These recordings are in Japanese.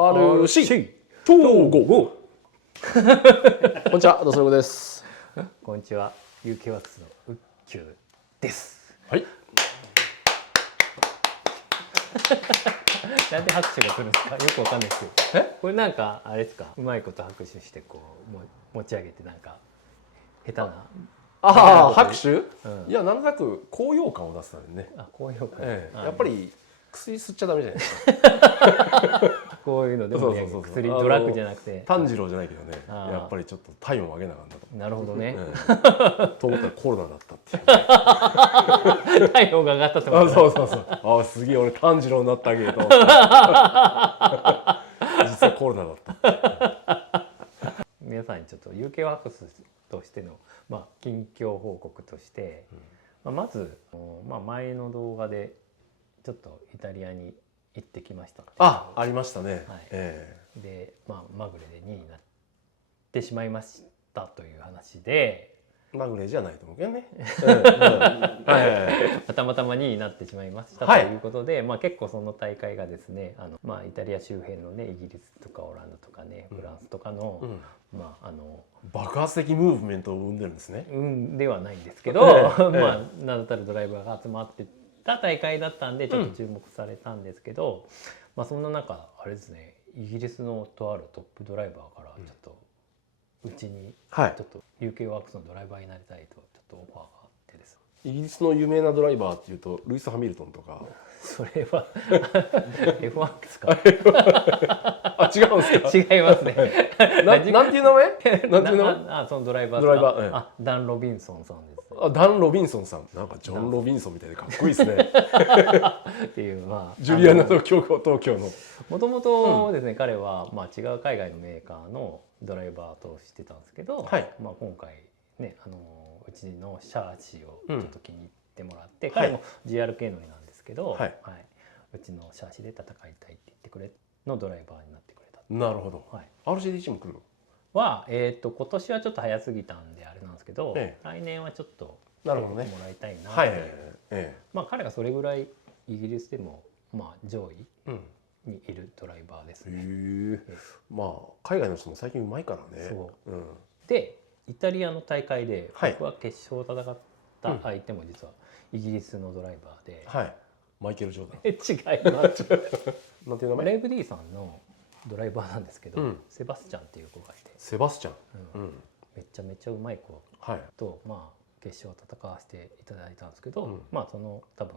RC 超ゴゴこんにちは、どうそです。こんにちは、UK ワックスのウッキューです。はい。なんで拍手が来るんですか？よくわかんないですけど。これなんかあれですか？うまいこと拍手してこう持ち上げてなんか下手な。拍手？いや、なんとなく高揚感を出すためにね。高揚感。やっぱり薬吸っちゃダメじゃないですか。こういうのでも薬ドラッグじゃなくて炭治郎じゃないけどね、やっぱりちょっと体温を上げなかったと。なるほどね。と思ったらコロナだったっていう。体温が上がったと思った。そう。すげえ俺炭治郎になったけど。実はコロナだった。皆さんにちょっと UK ワックスとしての近況報告として、まず前の動画でちょっとイタリアに行ってきました。ありましたね。でまぐれで2位になってしまいましたという話で、まぐれじゃないと思うけどね。たまたま2位になってしまいましたということで、結構その大会がですね、イタリア周辺のね、イギリスとかオランダとかね、フランスとかの爆発的ムーブメントを生んでるんですね。ではないんですけど、名だたるドライバーが集まってた大会だったんでちょっと注目されたんですけど、そんな中あれですね、イギリスのとあるトップドライバーからちょっとうちにちょっと UK ワークスのドライバーになりたいとちょっとオファーがあってですね。イギリスの有名なドライバーっていうとルイス・ハミルトンとか。それはF1 ですか？違うんですか？違いますね。なんていう名前？そのドライバーダン・ロビンソンさんです。ダン・ロビンソンさん、なんかジョン・ロビンソンみたいでかっこいいですね。っていうジュリアナ東京の。もともとですね、彼は違う海外のメーカーのドライバーとしてたんですけど、今回ねうちのシャーシをちょっと気に入ってもらって、彼も GRK 乗りなんですけど、うちのシャーシで戦いたいって言ってくれのドライバーになってくれた。なるほど。RCD1 も来るの？今年はちょっと早すぎたんであれなんですけど、来年はちょっと来てもらいたいなって。彼がそれぐらいイギリスでも上位にいるドライバーですね。海外の人も最近うまいからね。でイタリアの大会で僕は決勝を戦った相手も実はイギリスのドライバーで、マイケル・ジョーダン。違います。なんていう名前？レイブ D さんのドライバーなんですけど、セバスチャンっていう子がいて、セバスチャン、めちゃめちゃうまい子と決勝を戦わせていただいたんですけど、その多分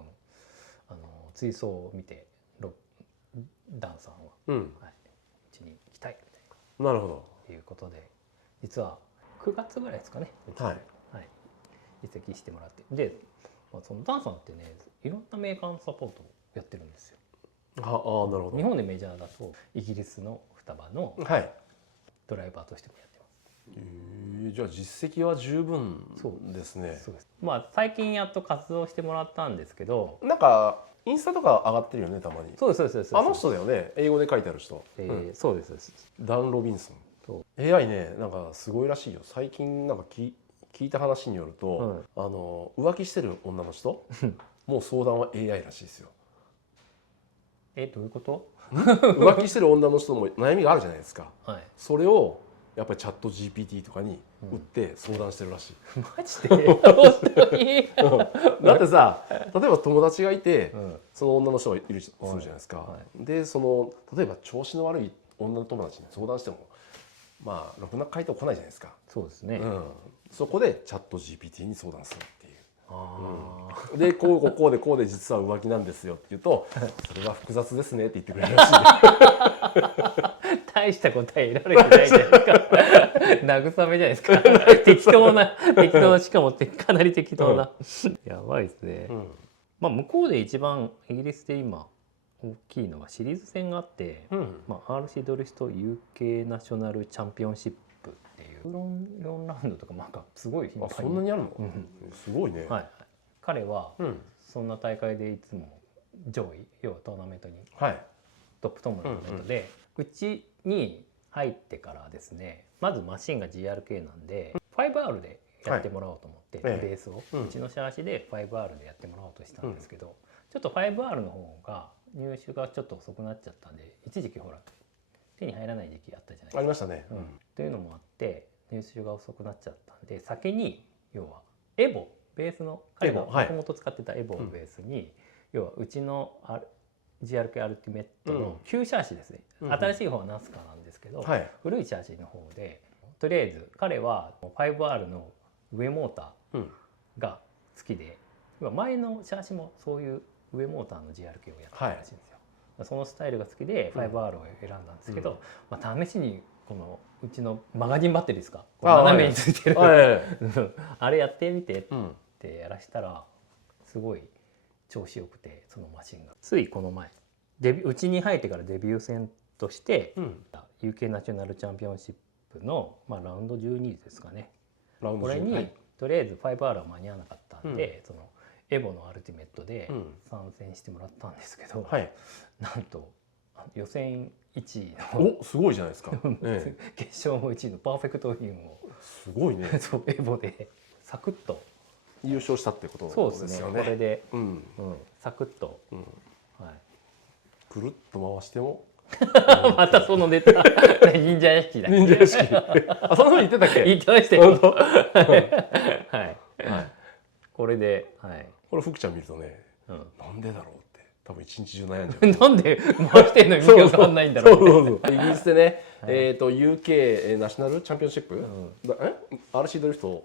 追走を見てダンさんはうちに来たいみたいな。なるほど。ということで実は9月ぐらいですかね、移籍してもらって、でそのダンさんってね、いろんなメーカーのサポートをやってるんですよ。なるほど。日本でメジャーだとイギリスの双葉のドライバーとしてもやってます。じゃあ実績は十分ですね。そうです。最近やっと活動してもらったんですけど、なんかインスタとか上がってるよね、たまに。そうです。あの人だよね、英語で書いてある人。そうです。ダン・ロビンソン。AI ね、なんかすごいらしいよ。最近なんか聞いた話によると、浮気してる女の人もう相談は AI らしいですよ。どういうこと？浮気してる女の人も悩みがあるじゃないですか。それをやっぱりチャット GPT とかに売って相談してるらしい。マジで？だってさ、例えば友達がいて、その女の人がいるとするじゃないですか。で、例えば調子の悪い女の友達に相談してもろくな回答来ないじゃないですか。そうですね。そこでチャット GPT に相談するっていう。でこうで実は浮気なんですよって言うと、それは複雑ですねって言ってくれるらしい。大した答え得られてないじゃないですか。慰めじゃないですか。適当な、しかもかなり適当な。やばいですね。向こうで一番イギリスで今大きいのがシリーズ戦があって、RC ドリフト UK ナショナルチャンピオンシップっていう4ラウンドとかすごい頻繁に。そんなにあるの？すごいね。彼はそんな大会でいつも上位、要はトーナメントにトップトーナメントでうちに入ってからですね、まずマシンが GRK なんで 5R でやってもらおうと思ってベースをうちのシャーシで 5R でやってもらおうとしたんですけど、ちょっと 5R の方が入手がちょっと遅くなっちゃったんで、一時期ほら手に入らない時期あったじゃないですか。ありましたね。というのもあって入手が遅くなっちゃったんで、先に要はエボベースの彼がもともと使ってたエボをベースに、要はうちのGRK アルティメットの旧シャーシですね、新しい方はナスカなんですけど、古いシャーシの方でとりあえず彼は 5R の上モーターが好きで、前のシャーシもそういう上モーターの GRK をやってたらしいんですよ。そのスタイルが好きで 5R を選んだんですけど、試しにこのうちのマガジンバッテリーですか、斜めについてるあれやってみてってやらしたらすごい調子よくて、そのマシンがついこの前うちに入ってからデビュー戦として、UK ナショナルチャンピオンシップの、ラウンド12ですかね、これにとりあえず 5R は間に合わなかったんで、そのエボのアルティメットで参戦してもらったんですけど、なんと予選1位のすごいじゃないですか決勝も1位のパーフェクトウィンをすごいねそうエボでサクッと優勝したってことですよね。これでサクッとくるっと回してもまたそのネタ忍者屋敷だ。忍者屋敷そんなふうに言ってたっけ？言ってましたよ。はいこれでこれ福ちゃん見るとね、なんでだろうって多分一日中悩んじゃうなんで回してんのに見てわかんないんだろう。イギリスでね、UK ナショナルチャンピオンシップ、RC ドリフト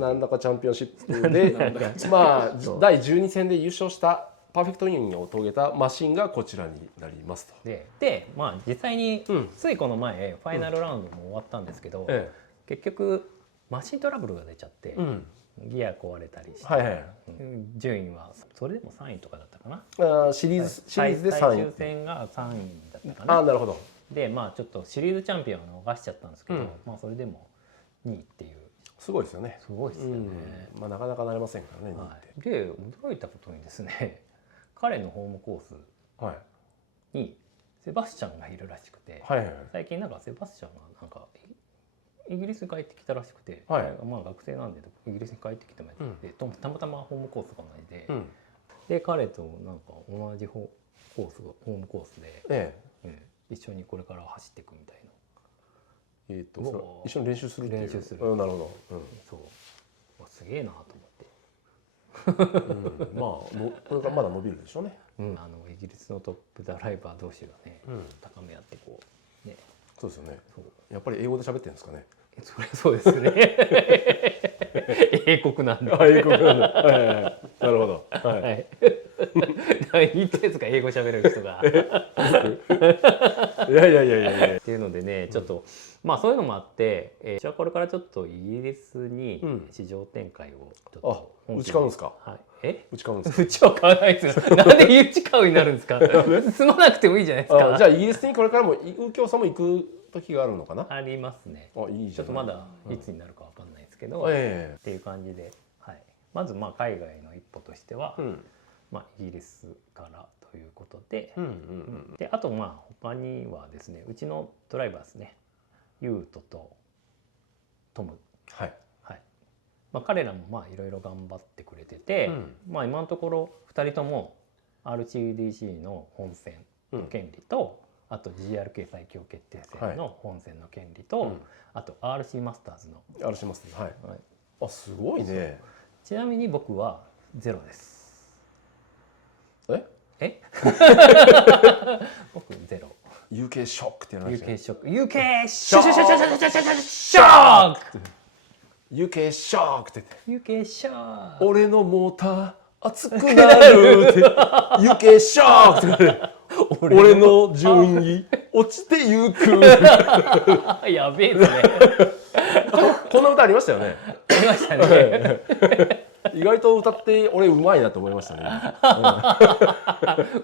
なんだかチャンピオンシップで第12戦で優勝したパーフェクトユニオンを遂げたマシンがこちらになりますと。で実際についこの前ファイナルラウンドも終わったんですけど、結局マシントラブルが出ちゃって。ギア壊れたりして、順位はそれでも3位とかだったかな。シリーズで3位、最終戦が3位だったかな。なるほど。でちょっとシリーズチャンピオンを逃しちゃったんですけど、それでも2位っていうすごいですよね。すごいですよね。なかなかなれませんからね。で驚いたことにですね、彼のホームコースにセバスチャンがいるらしくて、最近なんかセバスチャンがなんかイギリスに帰ってきたらしくて、学生なんでイギリスに帰ってきたみたいで、たまたまホームコースが同じで、彼となんか同じホームコースで、一緒にこれから走っていくみたいな。一緒に練習するっていう。練習する。なるほど。そうすげえなと思って。これからまだ伸びるでしょうね。イギリスのトップドライバー同士がね、高め合ってこうね。そうですよね。やっぱり英語で喋ってるんですかね。それそうですね。英国なんだ。英国なんだ。なるほど。何言ってんですか、英語喋れる人が。いや。っていうのでね、ちょっとそういうのもあって、私はこれからちょっとイギリスに市場展開をちょっと打ち買うんですか。打ち買うんですか。うちは買わないですよ。なんで打ち買うになるんですか。住まなくてもいいじゃないですか。じゃあイギリスにこれからも右京さんも行く時があるのかな。ありますね。いいじゃん。ちょっとまだいつになるかわかんないですけど、っていう感じで、まず海外の一歩としては、イギリスからということで、であと他にはですね、うちのドライバーですね、ユートとトム、彼らもいろいろ頑張ってくれてて、今のところ2人とも RCDC の本戦の権利と、あと GRK 最強決定戦の本戦の権利と、あと RC マスターズの RC マスターズ、すごいね。ちなみに僕はゼロです。僕ゼロ。UK ショックってやられてる。UK ショック。UK ショック。UK ショックって。UK ショック。俺のモーター熱くなるって。UK ショックって。俺の順位落ちてゆく。やべえですね。こんな歌ありましたよね。ありましたね。意外と歌って俺うまいなと思いましたね。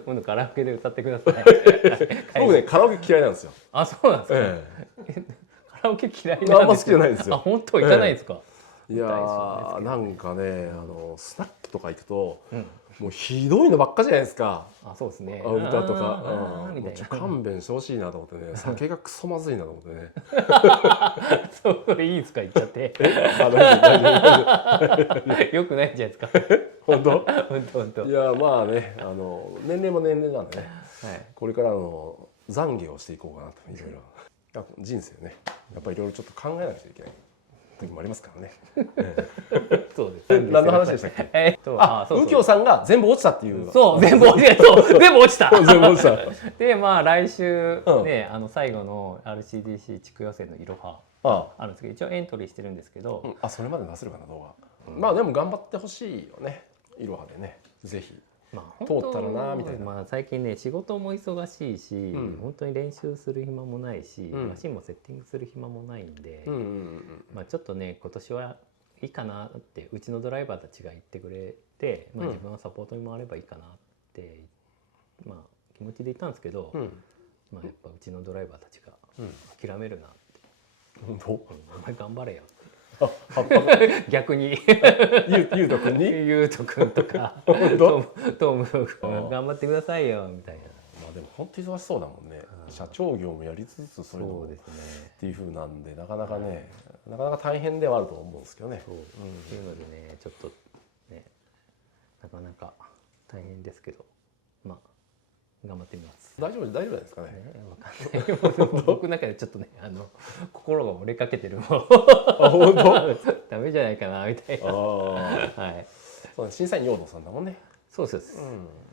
今度カラオケで歌ってください。僕ねカラオケ嫌いなんですよ。そうなんですか。カラオケ嫌いなんですか。あんま好きじゃないんですよ。本当行かないですか。いやなんかねスナックとか行くともうひどいのばっかじゃないですか。そうですね。歌とか勘弁してほしいなと思ってね、酒がクソまずいなと思ってね。それいいですか、言っちゃって。よくないじゃないですか。本当？本当。いやね年齢も年齢なんでね、これからの懺悔をしていこうかなといろいろ人生ねやっぱりいろいろちょっと考えなくちゃいけない時もありますからね。そうです。何の話でしたっけ？右京さんが全部落ちたっていう。そう全部落ちた。全部落ちた。全部落ちた。でまあ来週ね、最後の RCDC 地区予選のいろはあるんですけど、一応エントリーしてるんですけど、それまで出せるかな動画。まあでも頑張ってほしいよね。いろはでね、ぜひ。通ったらなみたいな。まあ最近ね仕事も忙しいし、本当に練習する暇もないし、マシンもセッティングする暇もないんで、まあちょっとね今年はいいかなってうちのドライバーたちが言ってくれて、まあ自分はサポートに回ればいいかなってまあ気持ちで言ったんですけど、まあやっぱうちのドライバーたちが諦めるなって、お前頑張れよ。逆にゆうとくんにゆうとくんとかトム頑張ってくださいよみたいな。まあでも本当忙しそうだもんね。社長業もやりつつそれもっていう風なんでなかなかねなかなか大変ではあると思うんですけどね。っていうのでねちょっとねなかなか大変ですけどまあ頑張ってみます。大丈夫ですかね。わかんない。僕の中でちょっとね心が折れかけてるもん。本当ダメじゃないかなみたいな。はい。そう審査員陽動さんだもんね。そうです。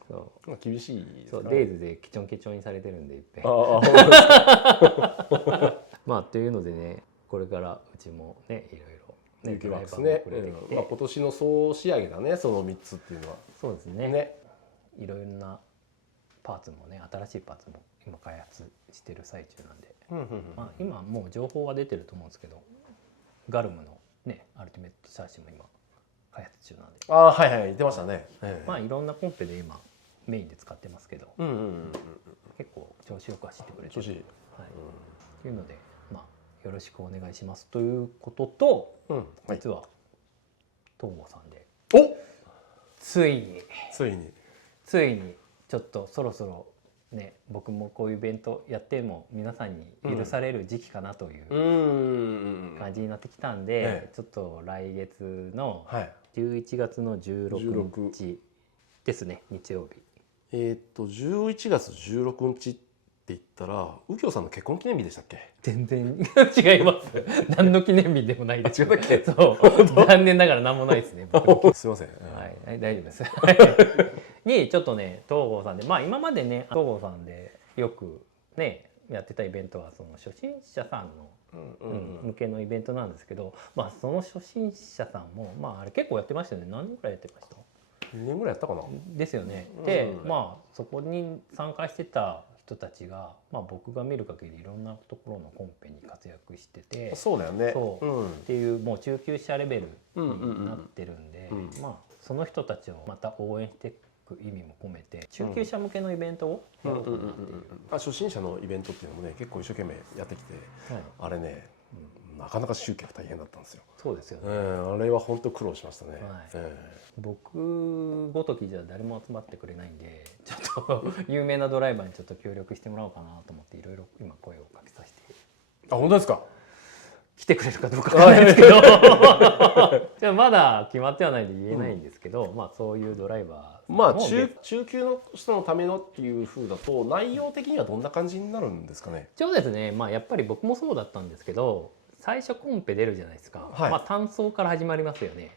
そう厳しいですそうデイズでケチョンケチョンにされてるんでいっぺん。まあというのでねこれからうちもねいろいろねドライバーもくれてきて、今年の総仕上げだねその3つっていうのは。そうですね。いろいろなパーツもね新しいパーツも今開発してる最中なんで、まあ今もう情報は出てると思うんですけどガルムのねアルティメットシャーシも今開発中なんで。はいはい言ってましたね。まあいろんなコンペで今メインで使ってますけど、結構調子よく走ってくれてる。はい。というのでまあよろしくお願いしますということと、実は東郷さんでついにちょっとそろそろね僕もこういうイベントやっても皆さんに許される時期かなという感じになってきたんで、ちょっと来月の11月の16日ですね日曜日。11月16日って言ったら右京さんの結婚記念日でしたっけ？全然違います。何の記念日でもないです。そう残念ながら何もないですね。すいません。はい大丈夫です。にちょっとね東郷さんでまあ今までね東郷さんでよくねやってたイベントはその初心者さんの向けのイベントなんですけど、まあその初心者さんもまああれ結構やってましたよね。何年くらいやってました？2年ぐらいやったかな。ですよね。でまあそこに参加してた人たちが、まあ、僕が見る限りいろんなところのコンペに活躍してて、そうだよね。っていうもう中級者レベルになってるんで、まあその人たちをまた応援していく意味も込めて中級者向けのイベントをやろうかなっていう。初心者のイベントっていうのもね結構一生懸命やってきて、あれねなかなか集客大変だったんですよ。そうですよね。あれは本当苦労しましたね。僕ごときじゃ誰も集まってくれないんでちょっと有名なドライバーにちょっと協力してもらおうかなと思っていろいろ今声をかけさせて。本当ですか？来てくれるかどうかわからないですけどじゃまだ決まってはないんで言えないんですけど、まあそういうドライバーまあ中級の人のためのっていう風だと内容的にはどんな感じになるんですかね？そうですね。まあやっぱり僕もそうだったんですけど最初コンペ出るじゃないですか。まあ単走から始まりますよね。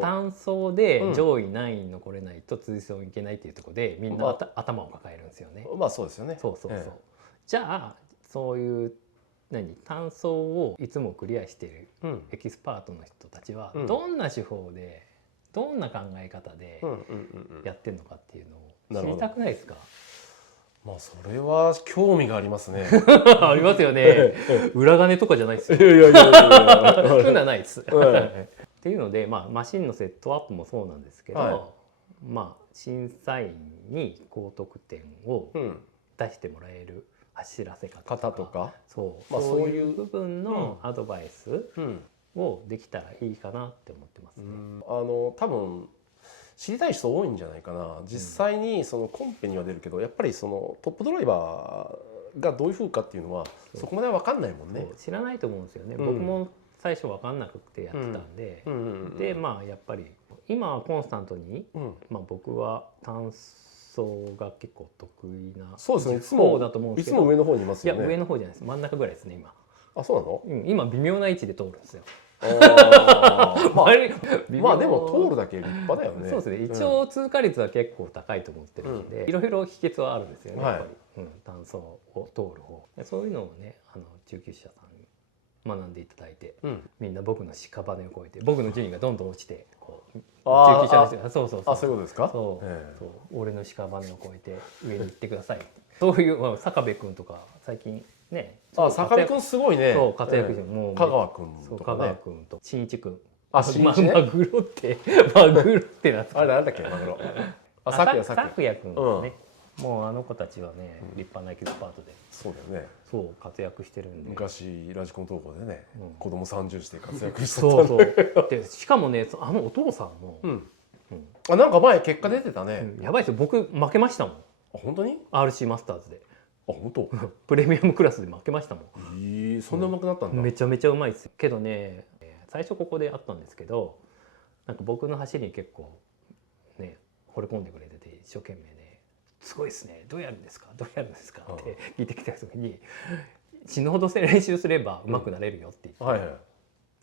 単走で上位何位に残れないと追走いけないっていうところでみんな頭を抱えるんですよね。まあそうですよね。そう。じゃあそういう単走をいつもクリアしているエキスパートの人たちはどんな手法でどんな考え方でやってるのかっていうのを知りたくないですか？まあそれは興味がありますね。ありますよね。裏金とかじゃないですよ。そういうのはないです。っていうので、まあマシンのセットアップもそうなんですけど、まあ審査員に高得点を出してもらえる走らせ方とか、そういう部分のアドバイスをできたらいいかなって思ってますね。多分知りたい人多いんじゃないかな。実際にそのコンペには出るけどやっぱりそのトップドライバーがどういう風かっていうのはそこまでは分かんないもんね。知らないと思うんですよね。僕も最初分かんなくてやってたんで、でまあやっぱり今はコンスタントに、まあ僕は単走が結構得意なそうですね。いつ方もだと思うんですけど、いつも上の方にいますいやよね。上の方じゃないです。真ん中ぐらいですね今。あ、そうなの？今微妙な位置で通るんですよ。あーま微妙まあでも通るだけ立派だよね。そうですね。一応通過率は結構高いと思ってるんで、いろいろ秘訣はあるんですよね。はいやっぱり、単走を通る方。そういうのをね、中級者さんに学んでいただいて、みんな僕の屍を越えて、僕の順位がどんどん落ちて、こう中級者の人がそうあ、そういうことですか？そう俺の屍を越えて上に行ってください。そういう、坂部君とか最近ね。坂部君すごいね。そう活躍してもう香川君そうとかね。香川君と新一君。新一ね。マグロってなんですか。あれなんだっけマグロ。咲夜君ですね。もうあの子たちはね、立派なエキスパートで。そうだよね。そう活躍してるんで。昔ラジコン投稿でね、子供30して活躍してた。そう。でしかもね、お父さんも。あ、なんか前結果出てたね。やばいですよ。僕負けましたもん。あ、本当に？ RC マスターズで。あ、本当。プレミアムクラスで負けましたもん。そんな上手くなったんだ。めちゃめちゃうまいですよ。けどね、最初ここであったんですけど、なんか僕の走りに結構ね惚れ込んでくれてて、一生懸命ね、すごいですね、どうやるんですかって聞いてきた時に、死ぬほど練習すれば上手くなれるよって言って、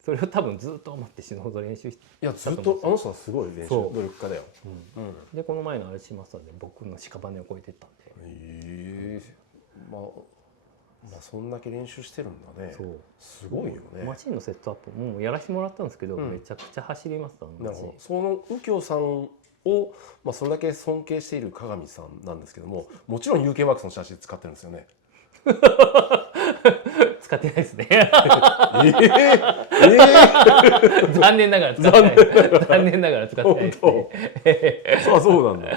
それを多分ずっと思って死ぬほど練習して、いやずっとあの人はすごい練習努力家だよ。でこの前のRCマスターで僕の屍を越えてったんで、まあそんだけ練習してるんだね。そうすごいよね。マシンのセットアップもうやらせてもらったんですけど、めちゃくちゃ走ります。その右京さんを、それだけ尊敬している鏡さんなんですけども、もちろん UK ワークスの写真使ってるんですよね。使ってないですね。残念ながら使ってない。残念ながら使ってないですね。そうなんだ。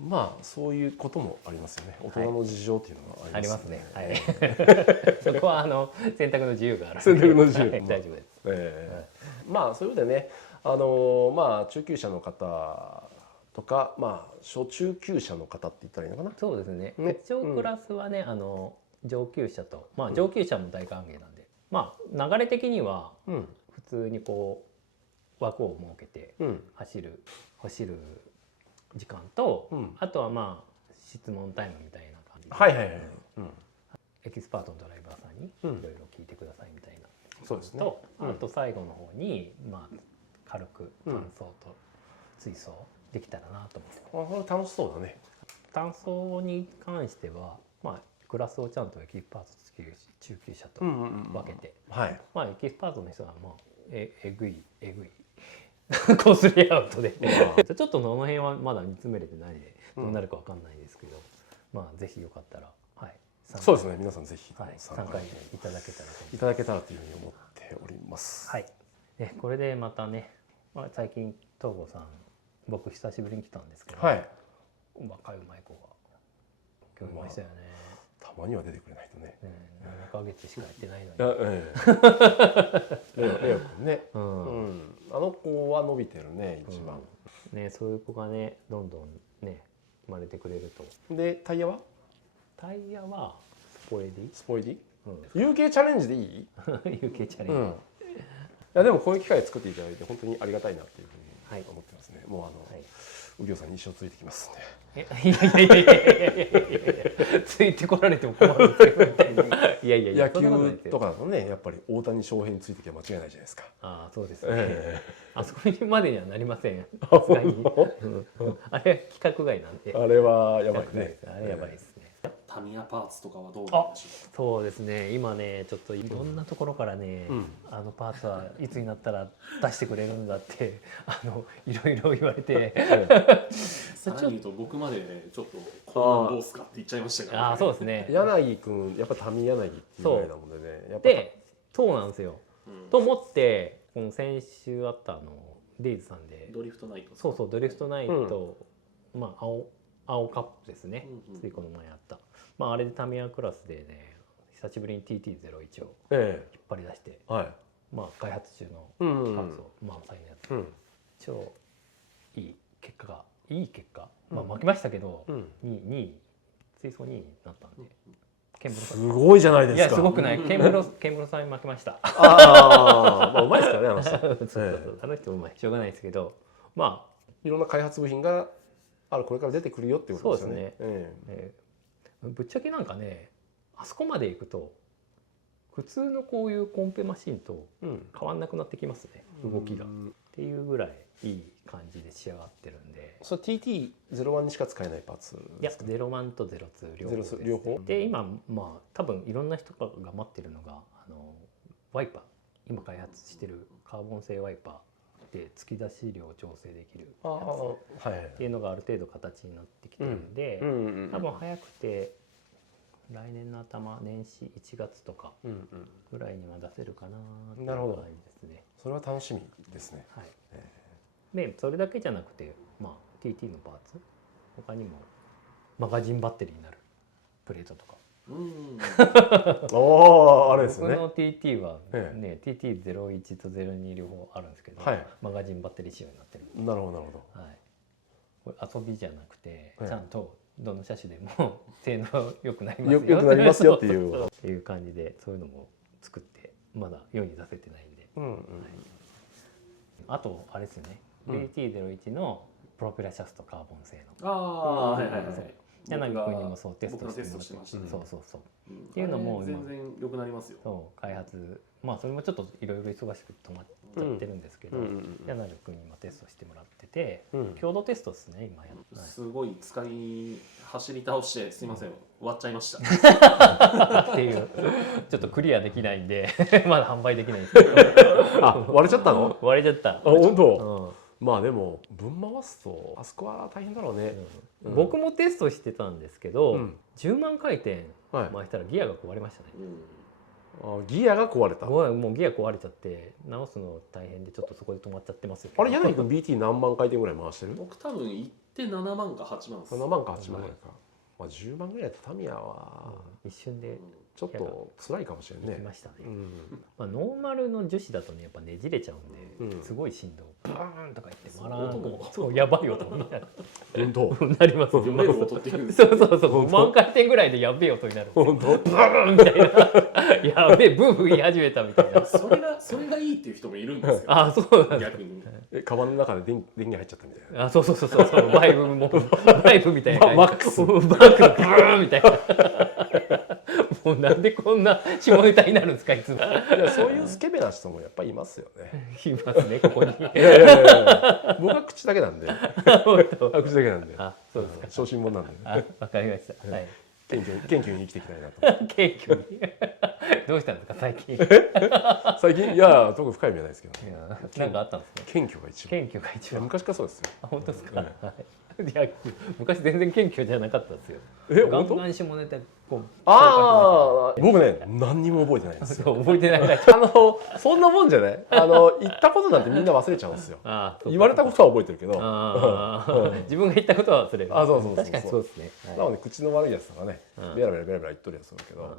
まあそういうこともありますよね。大人の事情っていうのがありますね。そこは選択の自由がある。選択の自由。大丈夫です。まあそういう意味でね、中級者の方とか、初中級者の方って言ったらいいのかな。そうですね。一応クラスはね、上級者と、上級者も大歓迎なんで、流れ的には普通にこう枠を設けて走る時間と、あとは質問タイムみたいな感じで、エキスパートのドライバーさんにいろいろ聞いてくださいみたいな。そうですね。と、あと最後の方に軽く単走と追走できたらなと思って。これ楽しそうだね。単走に関してはクラスをちゃんとエキスパート中級者と分けて、エキスパートの人はえぐいコースレイアウトでちょっとその辺はまだ煮詰めれてないでどうなるか分かんないですけど、ぜひよかったら、そうですね、皆さんぜひ参加いただけたらというふうに思っております。はい。これでまたね、最近東郷さん僕久しぶりに来たんですけど、若いうまい子が今日いましたよね。たまには出てくれないとね。7ヶ月しかやってないのに。レオ君ね。あの子は伸びてるね、一番。そういう子がね、どんどんね生まれてくれると。でタイヤは？タイヤはスポエディ？スポエディ？UK チャレンジでいい？UK チャレンジ。いやでもこういう機会作っていただいて本当にありがたいなっていうふうに思ってますね。もう右京さんに一生ついてきますんで。ついてこられても困るんですけどみたいな。野球とかだとね、やっぱり大谷翔平についてきゃ間違いないじゃないですか。そうですね。あそこまでにはなりません。さすがに。あれは規格外なんで。あれはやばいね。あれやばいですね。タミヤパーツとかはどうなんでしょうか。そうですね。今ねちょっといろんなところからね、あのパーツはいつになったら出してくれるんだっていろいろ言われて。さらに言うと僕までちょっとこんなんどうすかって言っちゃいましたからね。そうですね。柳君やっぱタミ柳っていうぐらいなもんでね。でそうなんですよ。と思ってこの先週あったデイズさんでドリフトナイト。そうドリフトナイト、青カップですね。ついこの前あった。あれでタミヤクラスでね久しぶりに TT01 を引っ張り出して、開発中のパーツを満載のやつ、超いい結果負けましたけど2位追走2位になったんで。すごいじゃないですか。いやすごくない。ケンブロさんに負けました。うまいですからねあの人。あの人うまい。しょうがないですけど、いろんな開発部品がこれから出てくるよってことですよね。そうですぶっちゃけなんかねあそこまでいくと普通のこういうコンペマシンと変わんなくなってきますね、動きが。っていうぐらいいい感じで仕上がってるんで。それ TT01 にしか使えないパーツいや01と02両方です、ね、両方で今多分いろんな人が待ってるのがワイパー、今開発してるカーボン製ワイパーで突き出し量を調整できるやつっていうのがある程度形になってきてるんで、多分早くて来年の頭年始1月とかぐらいには出せるかなっていう感じですね。それは楽しみですね。はい。でそれだけじゃなくて、TT のパーツ他にもマガジンバッテリーになるプレートとか。あれですね。僕の TT はね、TT01 と02両方あるんですけど、マガジンバッテリー仕様になってる。なるほどなるほど。はい。これ遊びじゃなくて、ちゃんとどの車種でも性能良くなりますよ。良くなりますよっていう。っていう感じでそういうのも作ってまだ世に出せてないんで。あとあれですね。TT01 のプロペラシャフトカーボン製の。柳君にもそうテストしてました。そうっていうのも全然良くなりますよ。そう開発それもちょっといろいろ忙しく止まっちゃってるんですけど、柳君にもテストしてもらってて、共同テストですね今やって。すごい走り倒してすいません割っちゃいましたっていうちょっとクリアできないんでまだ販売できないんですけど割れちゃったの？割れちゃった。本当？でも分回すとあそこは大変だろうね。僕もテストしてたんですけど、10万回転回したらギアが壊れましたね。ギアが壊れた。もうギア壊れちゃって直すの大変でちょっとそこで止まっちゃってますよ。あれ柳君 BT 何万回転ぐらい回してる？僕多分行って7万か8万です。7万か8万ぐらいか。10万ぐらいだとタミヤは一瞬でちょっと辛いかもしれないね。きましたね。ノーマルの樹脂だとねやっぱねじれちゃうんで、すごい振動バーンとか言って音もそうやばい音みたいな。本当。なります。読める音っていうんです。そう5万回転ぐらいでやべえ音になる。本当。ブーンみたいな。やべえブーブー言い始めたみたいな。それがいいっていう人もいるんですよ。あ、そうなんです。逆に。カバンの中で電源入っちゃったみたいな。そうバイブみたいな。マックスブーンみたいな。もうなんでこんな下ネタになるんですかいつも。いやそういうスケベな人もやっぱりいますよね。いますねここに。僕は口だけなんで。口だけなんで。あ、そうですか。小心者なんで。わかりました。はい。謙虚に生きていきたいなと。謙虚に。どうしたんですか最近。最近いや特に深い意味はないですけど。なんかあったんですか。謙虚が一番。謙虚が一番。昔からそうですよ。本当ですか。いや昔全然謙虚じゃなかったですよ。ガンガン下ネタこう。僕ね何にも覚えてないんですよ。覚えてない。そんなもんじゃない。言ったことなんてみんな忘れちゃうんですよ。言われたことは覚えてるけど。自分が言ったことは忘れる。そう確かにそうですね。なので口の悪いやつとかね、ベラベラ言っとるやつだけど、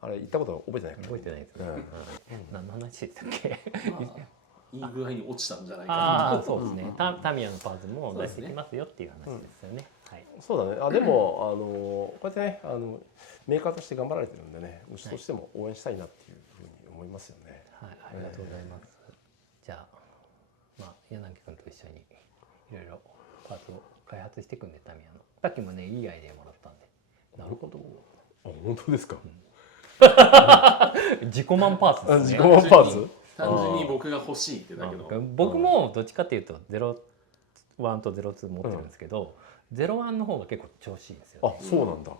あれ言ったことは覚えてないから。覚えてないです。何の話でしたっけ。いい具合に落ちたんじゃないかな。そうですね。タミヤのパーツも出してきますよっていう話ですよね。そうだね。でもこうやってねメーカーとして頑張られてるんでね、うちとしても応援したいなっていうふうに思いますよね。はい、ありがとうございます。じゃあ柳君と一緒にいろいろパーツを開発していくんでタミヤの。さっきもねいいアイデアもらったんで。なるほど。本当ですか。自己満パーツですね。自己満パーツ。単純に僕が欲しいってだけの。僕もどっちかっていうと01と02持ってるんですけど、01の方が結構調子いいんですよ。そうなんだ。